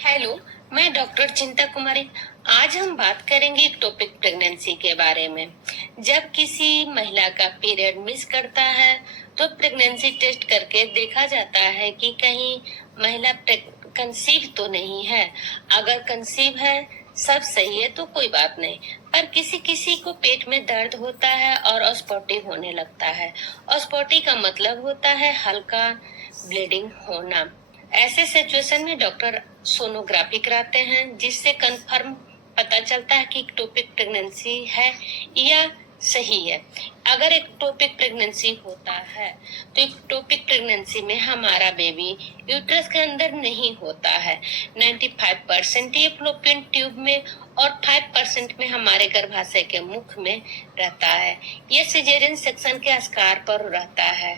Hello, मैं doctor चिंता कुमारी। आज हम बात करेंगे टॉपिक प्रेगनेंसी के बारे में। जब किसी महिला का पीरियड मिस करता है तो प्रेगनेंसी टेस्ट करके देखा जाता है कि कहीं महिला कंसीव तो नहीं है। अगर कंसीव है, सब सही है तो कोई बात नहीं, पर किसी किसी को पेट में दर्द होता है और अस्पॉटी होने लगता है। अस्पॉटी का मतलब होता है हल्का ब्लीडिंग होना। ऐसे सिचुएशन में डॉक्टर सोनोग्राफी कराते हैं, जिससे कंफर्म पता चलता है कि इक्टोपिक प्रेगनेंसी है या सही है। अगर इक्टोपिक प्रेगनेंसी होता है तो इक्टोपिक प्रेगनेंसी में हमारा बेबी यूट्रस के अंदर नहीं होता है। 95% ये फ्लोपियन ट्यूब में और 5% में हमारे गर्भाशय के मुख में रहता है। ये सिजेरियन सेक्शन के आस्कार पर रहता है,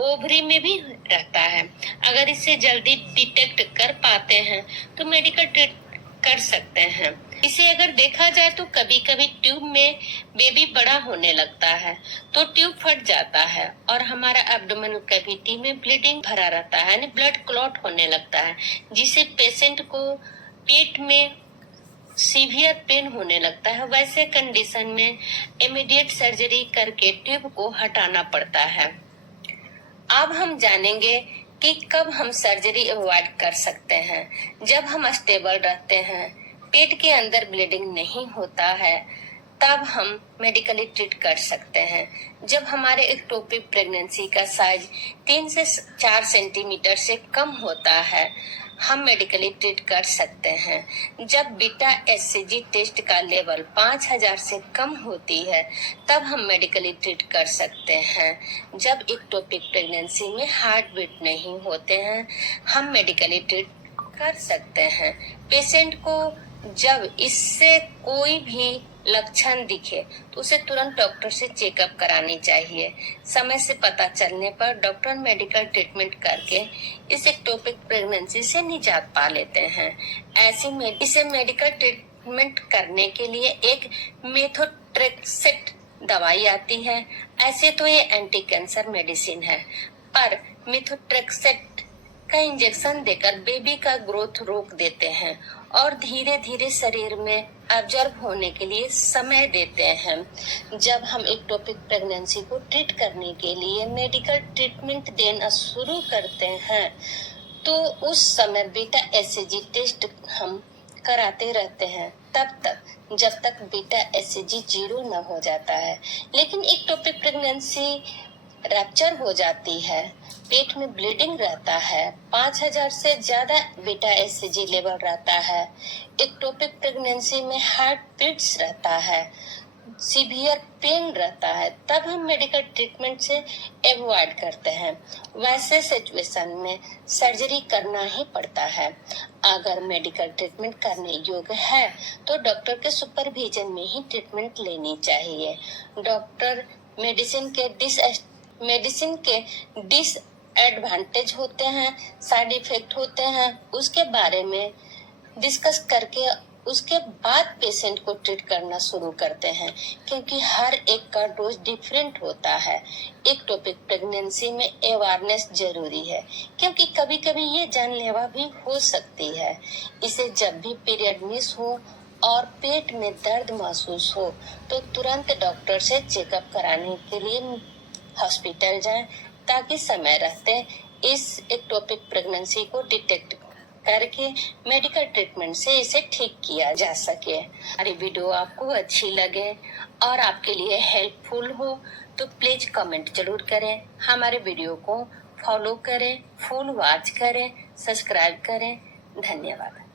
ओवरी में भी रहता है। अगर इसे जल्दी डिटेक्ट कर पाते हैं तो मेडिकल ट्रीट कर सकते हैं। इसे अगर देखा जाए तो कभी कभी ट्यूब में बेबी बड़ा होने लगता है तो ट्यूब फट जाता है और हमारा एब्डोमेनल कैविटी में ब्लीडिंग भरा रहता है, यानी ब्लड क्लॉट होने लगता है, जिससे पेशेंट को पेट में सीवियर पेन होने लगता है। वैसे कंडीशन में इमीडिएट सर्जरी करके ट्यूब को हटाना पड़ता है। अब हम जानेंगे कि कब हम सर्जरी अवॉइड कर सकते हैं। जब हम स्टेबल रहते हैं, पेट के अंदर ब्लीडिंग नहीं होता है, तब हम मेडिकली ट्रीट कर सकते हैं। जब हमारे एक्टोपिक प्रेगनेंसी का साइज 3 से 4 सेंटीमीटर से कम होता है, हम मेडिकली ट्रीट कर सकते हैं। जब बीटा एचसीजी टेस्ट का लेवल 5000 से कम होती है, तब हम मेडिकली ट्रीट कर सकते हैं। जब एक्टोपिक प्रेगनेंसी में हार्ट बीट नहीं होते हैं, हम मेडिकली ट्रीट कर सकते हैं। पेशेंट को जब इससे कोई भी लक्षण दिखे तो उसे तुरंत डॉक्टर से चेकअप करानी चाहिए। समय से पता चलने पर डॉक्टर मेडिकल ट्रीटमेंट करके इस एक्टोपिक प्रेगनेंसी से निजात पा लेते हैं। इसे मेडिकल ट्रीटमेंट करने के लिए एक मेथोट्रेक्सेट दवाई आती है। ऐसे तो ये एंटी कैंसर मेडिसिन है, पर मेथोट्रेक्सेट का इंजेक्शन देकर बेबी का ग्रोथ रोक देते हैं और धीरे धीरे शरीर में ऑब्जर्व होने के लिए समय देते हैं। जब हम एक्टोपिक प्रेगनेंसी को ट्रीट करने के लिए मेडिकल ट्रीटमेंट देना शुरू करते हैं, तो उस समय बीटा एचसीजी टेस्ट हम कराते रहते हैं, तब तक जब तक बीटा एचसीजी 0 न हो जाता है। लेकिन एक्टोपिक प्रेगनेंसी रैप्चर हो जाती है, पेट में ब्लीडिंग रहता है, 5000 से ज्यादा बीटा एचसीजी लेवल रहता है, एक्टोपिक प्रेगनेंसी में हार्ट बीट्स रहता है, सीवियर पेन रहता है, तब हम मेडिकल ट्रीटमेंट से अवॉइड करते हैं। वैसे सिचुएशन में सर्जरी करना ही पड़ता है। अगर मेडिकल ट्रीटमेंट करने योग्य है तो डॉक्टर के सुपरविजन में ही ट्रीटमेंट लेनी चाहिए। डॉक्टर मेडिसिन के डिसएडवांटेज होते हैं, साइड इफेक्ट होते हैं, उसके बारे में डिस्कस करके उसके बाद पेशेंट को ट्रीट करना शुरू करते हैं, क्योंकि हर एक का डोज डिफरेंट होता है। एक्टोपिक प्रेगनेंसी में अवेयरनेस जरूरी है, क्योंकि कभी कभी ये जानलेवा भी हो सकती है। इसे जब भी पीरियड मिस हो और पेट में दर्द महसूस हो तो तुरंत डॉक्टर से चेकअप कराने के लिए हॉस्पिटल जाएं, ताकि समय रहते इस एक्टोपिक प्रेगनेंसी को डिटेक्ट करके मेडिकल ट्रीटमेंट से इसे ठीक किया जा सके। हमारी वीडियो आपको अच्छी लगे और आपके लिए हेल्पफुल हो तो प्लीज कमेंट जरूर करें, हमारे वीडियो को फॉलो करें, फुल वॉच करें, सब्सक्राइब करें। धन्यवाद।